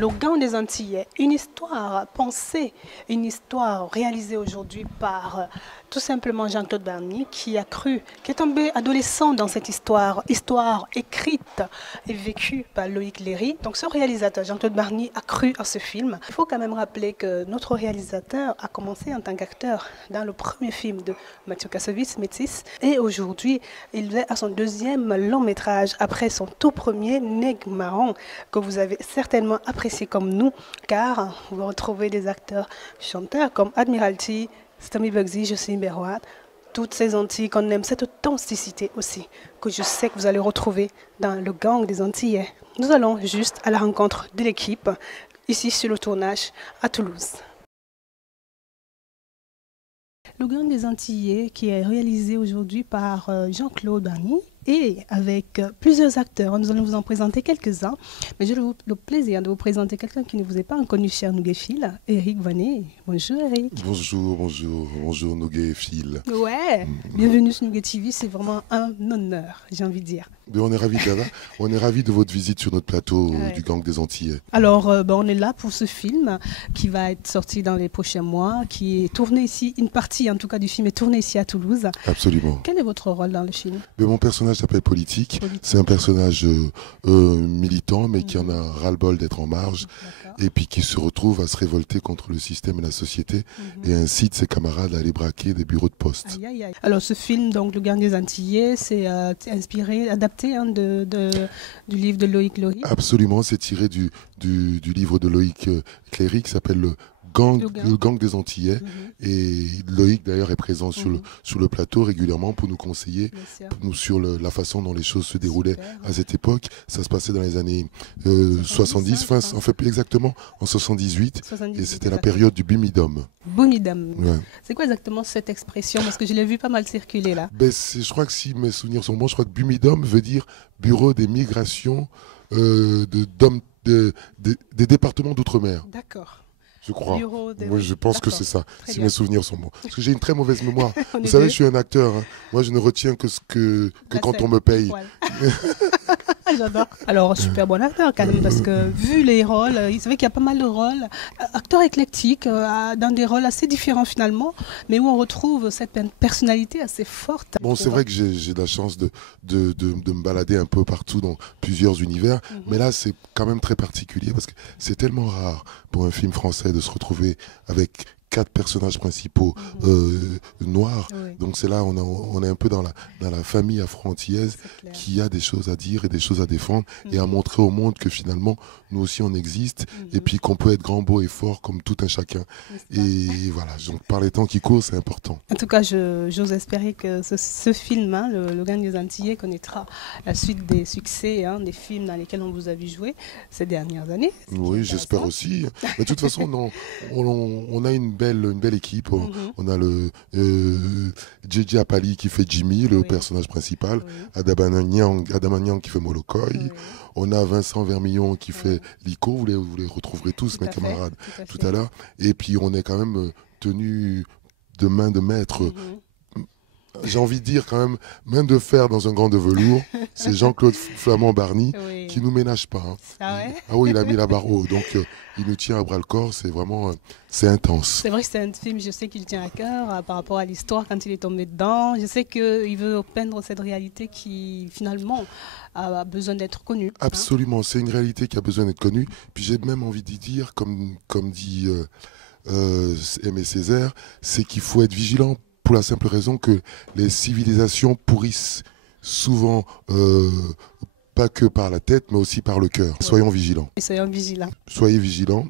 Le Gang des Antillais, une histoire pensée, une histoire réalisée aujourd'hui par tout simplement Jean-Claude Barny qui est tombé adolescent dans cette histoire écrite et vécue par Loïc Léry. Donc ce réalisateur, Jean-Claude Barny, a cru à ce film. Il faut quand même rappeler que notre réalisateur a commencé en tant qu'acteur dans le premier film de Mathieu Kassovitz, Métis, et aujourd'hui il est à son deuxième long métrage après son tout premier Nègre Marron, que vous avez certainement apprécié comme nous, car vous retrouvez des acteurs chanteurs comme Admiralty, Stommy Bugsy, Jocelyne Berroat, toutes ces Antilles qu'on aime, cette authenticité aussi, que je sais que vous allez retrouver dans le Gang des Antillais. Nous allons juste à la rencontre de l'équipe, ici sur le tournage à Toulouse. Le Gang des Antillais qui est réalisé aujourd'hui par Jean-Claude Barny et avec plusieurs acteurs. Nous allons vous en présenter quelques-uns, mais j'ai le plaisir de vous présenter quelqu'un qui ne vous est pas inconnu, cher Nougé Phil, Eric Vanet. Bonjour Eric. Bonjour Nougé Phil. Ouais, bienvenue sur Nougé TV, c'est vraiment un honneur, j'ai envie de dire. Mais on est ravis de votre visite sur notre plateau du Gang des Antillais. Alors, on est là pour ce film qui va être sorti dans les prochains mois, qui est tourné ici, une partie en tout cas du film est tournée ici à Toulouse. Absolument. Quel est votre rôle dans le film? Mon personnage s'appelle Politique. C'est un personnage militant, mais qui en a ras-le-bol d'être en marge. Et puis qui se retrouve à se révolter contre le système et la société et incite ses camarades à aller braquer des bureaux de poste. Aïe, aïe, aïe. Alors ce film, donc Le Gang des Antillais, c'est adapté du livre de Loïc Léry. Absolument, c'est tiré du livre de Loïc Léry qui s'appelle le Gang des Antillais. Et Loïc d'ailleurs est présent sur le plateau régulièrement pour nous conseiller sur la façon dont les choses se déroulaient à cette époque. Ça se passait dans les années 70, en fait plus exactement en 78 et c'était la période du Bumidum. Bumidum. Ouais. C'est quoi exactement cette expression? Parce que je l'ai vu pas mal circuler là. Je crois que si mes souvenirs sont bons, je crois que Bumidum veut dire Bureau des migrations des départements d'outre-mer. D'accord. Je crois. Moi, je pense que c'est ça, si mes souvenirs sont bons. Parce que j'ai une très mauvaise mémoire. Vous savez, je suis un acteur. Hein. Moi, je ne retiens que quand on me paye. J'adore. Alors, super bon acteur quand même, parce que vu les rôles, il savait qu'il y a pas mal de rôles. Acteur éclectique, dans des rôles assez différents finalement, mais où on retrouve cette personnalité assez forte. Bon, c'est vrai que j'ai la chance de me balader un peu partout dans plusieurs univers, mais là, c'est quand même très particulier parce que c'est tellement rare pour un film français de se retrouver avec 4 personnages principaux noirs. Oui. Donc c'est là, on est un peu dans la famille afro-antillaise qui a des choses à dire et des choses à défendre et à montrer au monde que finalement, nous aussi on existe et puis qu'on peut être grand, beau et fort comme tout un chacun. Et voilà, donc par les temps qui courent, c'est important. En tout cas, j'ose espérer que ce film, le Gang des Antillais, connaîtra la suite des succès des films dans lesquels on vous a vu jouer ces dernières années. Oui, j'espère aussi. Mais de toute façon, on a une belle équipe. On a le JJ Apali qui fait Jimmy, le personnage principal, Adama Niang qui fait Molokoy. On a Vincent Vermillon qui fait Lico, vous les retrouverez tous, mes camarades, tout à l'heure. Et puis on est quand même tenus de main de maître. J'ai envie de dire quand même, main de fer dans un gant de velours, c'est Jean-Claude Flamand Barny qui nous ménage pas. Hein. Ah ouais? Ah oui, il a mis la barre haut, donc il nous tient à bras le corps, c'est vraiment, c'est intense. C'est vrai que c'est un film, je sais qu'il tient à cœur par rapport à l'histoire quand il est tombé dedans. Je sais qu'il veut peindre cette réalité qui finalement a besoin d'être connue. Absolument, c'est une réalité qui a besoin d'être connue. Puis j'ai même envie de dire, comme dit Aimé Césaire, c'est qu'il faut être vigilant pour la simple raison que les civilisations pourrissent souvent pas que par la tête, mais aussi par le cœur. Soyons vigilants. Et soyons vigilants. Soyez vigilants.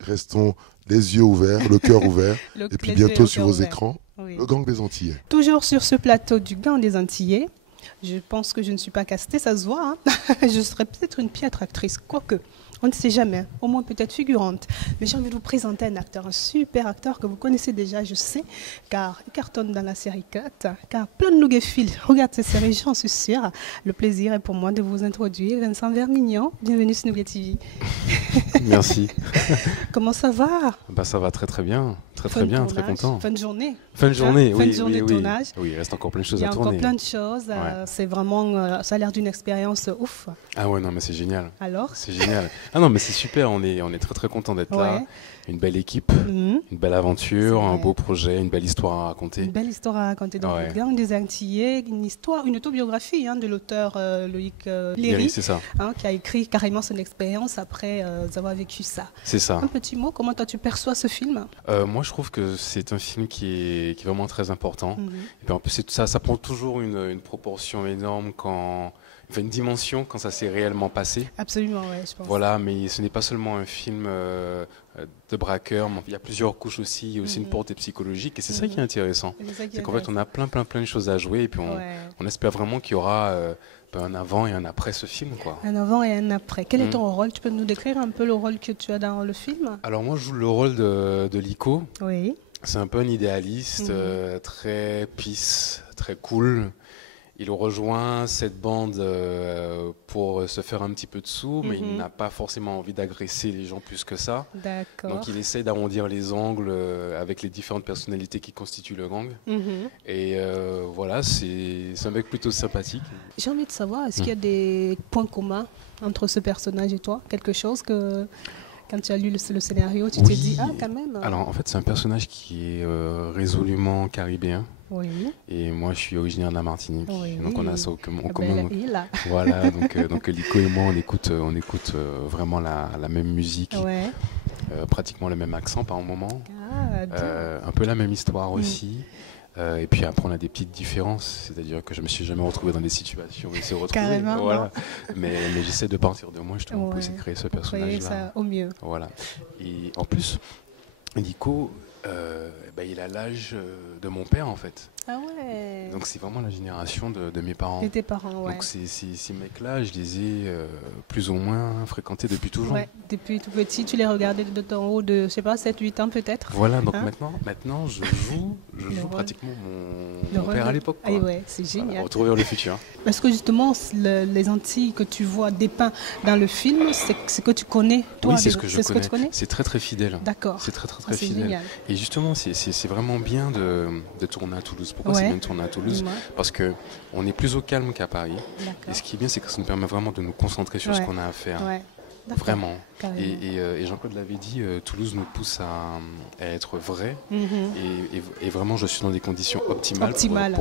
Restons les yeux ouverts, le cœur ouvert. Et puis bientôt sur vos écrans, le Gang des Antillais. Toujours sur ce plateau du Gang des Antillais, je pense que je ne suis pas castée, ça se voit. Je serais peut-être une piètre actrice, quoique. On ne sait jamais, au moins peut-être figurante. Mais j'ai envie de vous présenter un acteur, un super acteur que vous connaissez déjà, je sais, car il cartonne dans la série Cut, car plein de Nougé Phil regarde cette série, j'en suis sûre. Le plaisir est pour moi de vous introduire Vincent Vermillon. Bienvenue sur Nougé TV. Merci. Comment ça va? Ça va très très bien. Très Fin de bien, très tournage, content. fin de journée. Fin de journée, Fin oui, de journée oui, de oui. tournage. Oui, il reste encore plein de choses Il y à a tourner. encore plein de choses. C'est vraiment, ça a l'air d'une expérience ouf. Ah ouais, non, mais c'est génial. Alors? C'est génial. Ah non, mais c'est super, on est très très content d'être là. Ouais. Une belle équipe, Mhm. une belle aventure, C'est un vrai. beau projet, une belle histoire à raconter. Une belle histoire à raconter dans Ouais. le Gang des Antillais, une histoire, une autobiographie de l'auteur Loïc Léry, C'est ça. qui a écrit carrément son expérience après avoir vécu ça. C'est ça. Un petit mot, comment toi tu perçois ce film? Moi, je trouve que c'est un film qui est vraiment très important. Mhm. Et puis en plus, ça prend toujours une proportion énorme enfin une dimension quand ça s'est réellement passé. Absolument, ouais, je pense. Voilà, mais ce n'est pas seulement un film de braqueur, mais il y a plusieurs couches aussi, il y a aussi une portée psychologique, et c'est ça qui est intéressant. C'est qu'en fait, on a plein de choses à jouer, et puis on espère vraiment qu'il y aura un avant et un après ce film, quoi. Un avant et un après. Quel est ton rôle? Tu peux nous décrire un peu le rôle que tu as dans le film? Alors moi, je joue le rôle de Lico. Oui. C'est un peu un idéaliste, très peace, très cool. Il rejoint cette bande pour se faire un petit peu de sous, mais il n'a pas forcément envie d'agresser les gens plus que ça. D'accord. Donc il essaie d'arrondir les angles avec les différentes personnalités qui constituent le gang. Et voilà, c'est un mec plutôt sympathique. J'ai envie de savoir, est-ce qu'il y a des points communs entre ce personnage et toi? Quelque chose que, quand tu as lu le scénario, tu t'es dit, ah quand même. Alors en fait, c'est un personnage qui est résolument caribéen. Oui. Et moi, je suis originaire de la Martinique. Oui. Donc on a ça en commun. Belle île. Voilà, donc Lico et moi, on écoute vraiment la même musique, Ouais. pratiquement le même accent par moment, Ah, un peu la même histoire aussi. Et puis après, on a des petites différences, c'est-à-dire que je me suis jamais retrouvé dans des situations où il s'est retrouvé. Carrément, voilà. Mais j'essaie de partir de moi justement pour essayer de créer ce créer personnage-là. ça au mieux. Voilà. Et en plus, Lico, il a l'âge de mon père en fait. Ah ouais. Donc c'est vraiment la génération de mes parents. Et tes parents, ouais. Donc ces mecs-là, je les ai plus ou moins fréquentés depuis toujours. Ouais, depuis tout petit, tu les regardais de en haut de, je sais pas, 7-8 ans peut-être. Voilà, donc maintenant je joue pratiquement mon père à l'époque. Ah ouais, c'est génial. Voilà, retour vers le futur. Parce que justement, les Antilles que tu vois dépeints dans le film, c'est ce que tu connais, toi. Oui, c'est ce que je connais. C'est très très fidèle. D'accord. C'est très c'est fidèle. Génial. Et justement, c'est vraiment bien de tourner à Toulouse. Pourquoi c'est bien de tourner à Toulouse? Parce qu'on est plus au calme qu'à Paris. Et ce qui est bien, c'est que ça nous permet vraiment de nous concentrer sur ce qu'on a à faire. Ouais. Vraiment. Et Jean-Claude l'avait dit, Toulouse nous pousse à être vrai. Et vraiment, je suis dans des conditions optimales.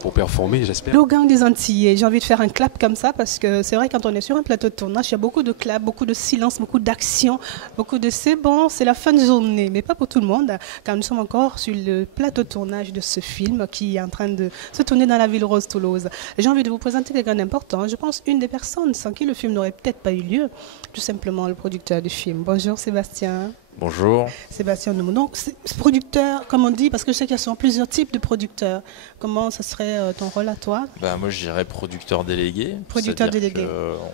Pour performer, j'espère. Le Gang des Antillais, j'ai envie de faire un clap comme ça parce que c'est vrai, quand on est sur un plateau de tournage, il y a beaucoup de claps, beaucoup de silence, beaucoup d'action, beaucoup de c'est bon, c'est la fin de journée. Mais pas pour tout le monde, car nous sommes encore sur le plateau de tournage de ce film qui est en train de se tourner dans la ville rose Toulouse. J'ai envie de vous présenter quelqu'un d'important. Je pense une des personnes sans qui le film n'aurait peut-être pas eu lieu. Tout simplement le producteur du film. Bonjour Sébastien. Bonjour. Sébastien Noumou. Donc, producteur, comme on dit, parce que je sais qu'il y a plusieurs types de producteurs. Comment ça serait ton rôle à toi? Moi, je dirais producteur délégué. Producteur délégué.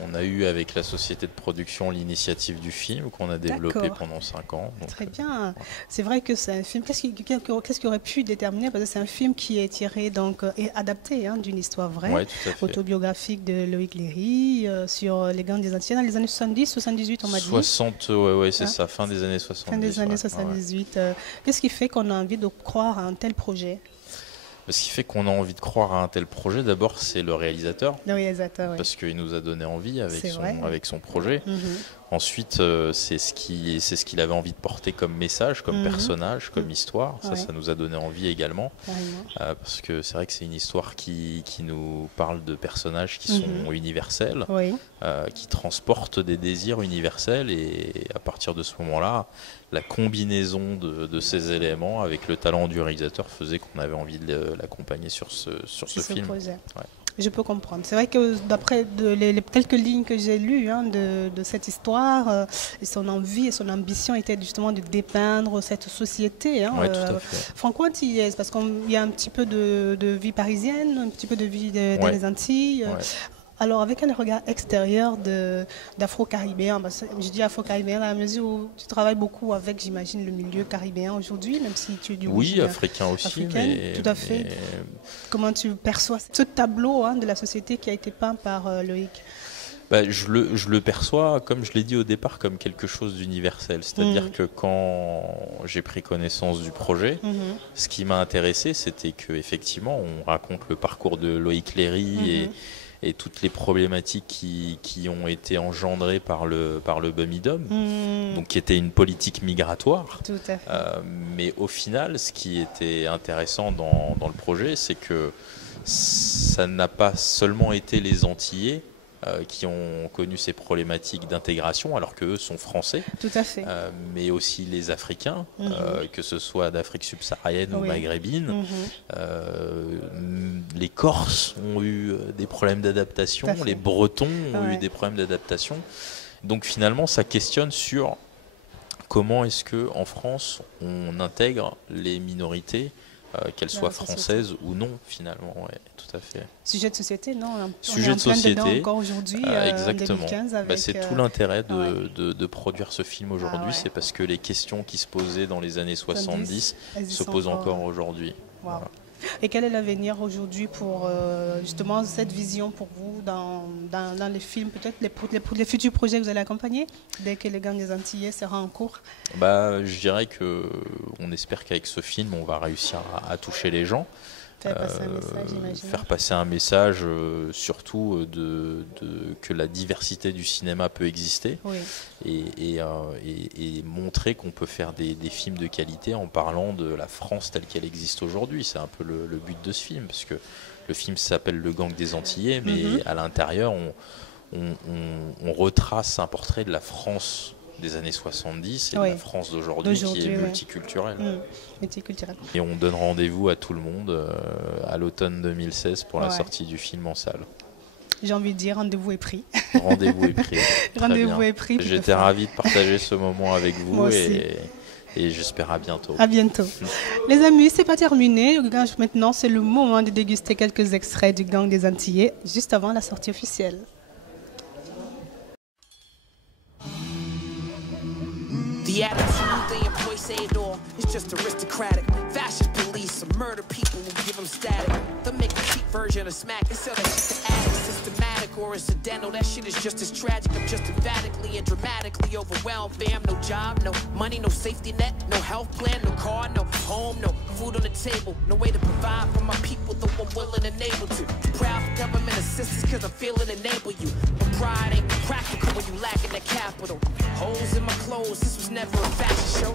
On a eu avec la société de production l'initiative du film qu'on a développé pendant 5 ans. Donc, très bien. C'est vrai que c'est un film. Qu'est-ce qui aurait pu déterminer? Parce que c'est un film qui est tiré et adapté d'une histoire vraie, autobiographique de Loïc Léry sur les gangs des Antillais dans les années 70, 78, on m'a dit. 60, c'est ça, fin des années 70. Fin des années 78. Qu'est-ce qui fait qu'on a envie de croire à un tel projet? Ce qui fait qu'on a envie de croire à un tel projet, d'abord, c'est le réalisateur. Le réalisateur, oui. Parce qu'il nous a donné envie avec son projet. Ensuite, c'est ce qu'il avait envie de porter comme message, comme personnage, comme histoire. Ça nous a donné envie également. Parce que c'est vrai que c'est une histoire qui nous parle de personnages qui sont universels, qui transportent des désirs universels. Et à partir de ce moment-là, la combinaison de ces éléments avec le talent du réalisateur faisait qu'on avait envie de l'accompagner sur ce film. Je peux comprendre. C'est vrai que d'après les quelques lignes que j'ai lues de cette histoire, et son envie et son ambition était justement de dépeindre cette société franco-antillaise, parce qu'il y a un petit peu de vie parisienne, un petit peu de vie dans les Antilles. Alors, avec un regard extérieur d'afro-caribéen, je dis afro-caribéen dans la mesure où tu travailles beaucoup avec, j'imagine, le milieu caribéen aujourd'hui, même si tu es du africain aussi. Tout à fait. Comment tu perçois ce tableau de la société qui a été peint par Loïc? Je le perçois, comme je l'ai dit au départ, comme quelque chose d'universel. C'est-à-dire que quand j'ai pris connaissance du projet, ce qui m'a intéressé, c'était qu'effectivement, on raconte le parcours de Loïc Léry et toutes les problématiques qui ont été engendrées par le Bumidum, donc qui était une politique migratoire. Tout à fait. Mais au final, ce qui était intéressant dans le projet, c'est que ça n'a pas seulement été les Antillais qui ont connu ces problématiques d'intégration, alors qu'eux sont français. Tout à fait. Mais aussi les Africains, que ce soit d'Afrique subsaharienne ou maghrébine. Les Corses ont eu des problèmes d'adaptation, les Bretons ont eu des problèmes d'adaptation. Donc finalement, ça questionne sur comment est-ce qu'en France, on intègre les minorités, qu'elles soient françaises ou non, finalement. Ouais, tout à fait. Sujet de société, non? Sujet de société. Encore aujourd'hui, exactement. 2015 avec, c'est tout l'intérêt de produire ce film aujourd'hui, c'est parce que les questions qui se posaient dans les années 70 se posent encore aujourd'hui. Wow. Voilà. Et quel est l'avenir aujourd'hui pour justement cette vision pour vous dans les films, peut-être pour les futurs projets que vous allez accompagner dès que le Gang des Antillais sera en cours? Je dirais qu'on espère qu'avec ce film, on va réussir à toucher les gens. Faire passer un message, j'imagine. Faire passer un message, surtout que la diversité du cinéma peut exister, et montrer qu'on peut faire des films de qualité en parlant de la France telle qu'elle existe aujourd'hui. C'est un peu le but de ce film, parce que le film s'appelle Le Gang des Antillais, mais à l'intérieur, on retrace un portrait de la France des années 70 et de la France d'aujourd'hui qui est multiculturelle. Multiculturelle. Et on donne rendez-vous à tout le monde à l'automne 2016 pour la sortie du film en salle. J'ai envie de dire, rendez-vous est pris. Rendez-vous est pris. Rendez-vous est pris. J'étais ravi de partager ce moment avec vous et j'espère à bientôt. À bientôt. Les amis, c'est pas terminé. Maintenant, c'est le moment de déguster quelques extraits du Gang des Antillais juste avant la sortie officielle. The attitude they employ say it all. It's just aristocratic. Fascist police murder people who give them static. They make a cheap version of smack and sell that shit to addicts. Systematic or incidental, that shit is just as tragic. I'm just emphatically and dramatically overwhelmed. Fam, no job, no money, no safety net, no health plan, no car, no home, no food on the table. No way to provide for my people, though I'm willing and able to. Proud for government assistance, cause I feel it enable you. But pride ain't practical when you lacking the capital. Holes in my clothes, this was never a fashion show.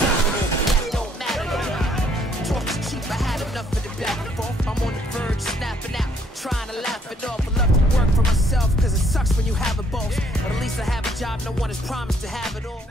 That don't matter to me. Talk is cheap, I had enough of the back and forth. I'm on the verge of snapping out, trying to laugh it off. I love to work for myself, cause it sucks when you have a boss. But at least I have a job, no one has promised to have it all.